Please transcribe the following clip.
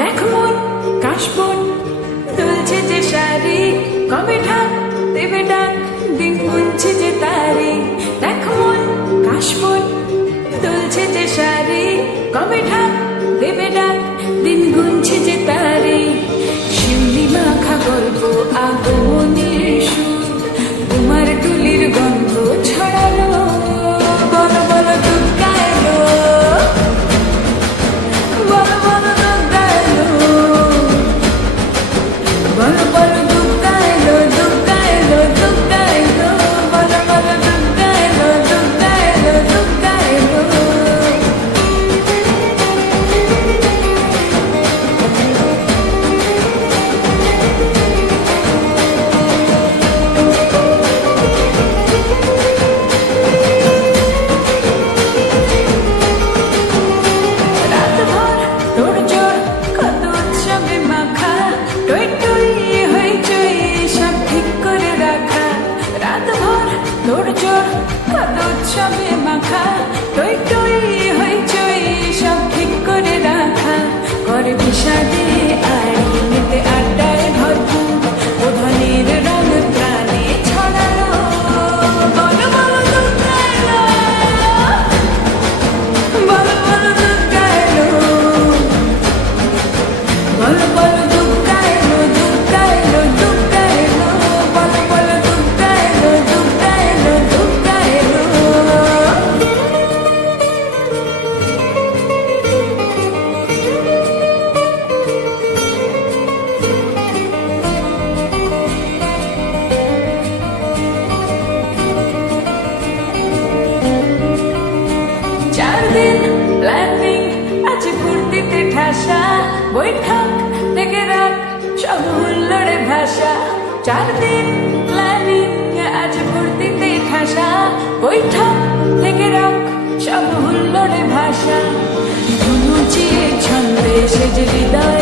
দেখ মন কাশবন দুলছে যে শাড়ি, কবে ঢাক দেবে ডাক, দিন গুনছে যে তারি। দেখ মন কাশবন দুলছে যে শাড়ি, কবে ঢাক দেবে ডাক, দিন গুনছে যে তারি। শিউলি মাখা গল্প আগমনের সুর, তোমার টুলির গন্ধ ছড়ালো। বলো বলো দুর্গা এলো, বলো বলো দুর্গা এলো, বলো বলো দুর্গা এলো, দুর্গা এলো, দুর্গা এলো, বলো বলো দুর্গা এলো, দুর্গা এলো, দুর্গা এলো। রাতভর তোড়জোড় কত উৎসবে মাখা, টই টই হইচই সব ঠিক করে রাখা। রাতভর তোড়জোড় কত উৎসবে মাখা, টই টই হইচই সব ঠিক করে রাখা। করে বিষাদে আড়িতে আড্ডায় ভরপুর, ওধনের রঙ প্রাণে ছড়ালো। বলো বলো দুর্গা এলো, বলো বলো দুর্গা এলো, বলো বলো দুর্গা এলো, দুর্গা এলো, দুর্গা এলো, বলো বলো দুর্গা এলো, দুর্গা এলো, দুর্গা এলো। চার দিন প্ল্যানিং আছে ফুর্তিতে ঠাসা, বৈঠক থেকে রাখ সব হুল্লোড়ে ভাষা। 4 দিন প্ল্যানিং আছে ফুর্তিতে ঠাসা, বৈঠক থেকে রাখ সব হুল্লোড়ে ভাষা। ধুনুচিয়ে ছন্দে সেজে হৃদয়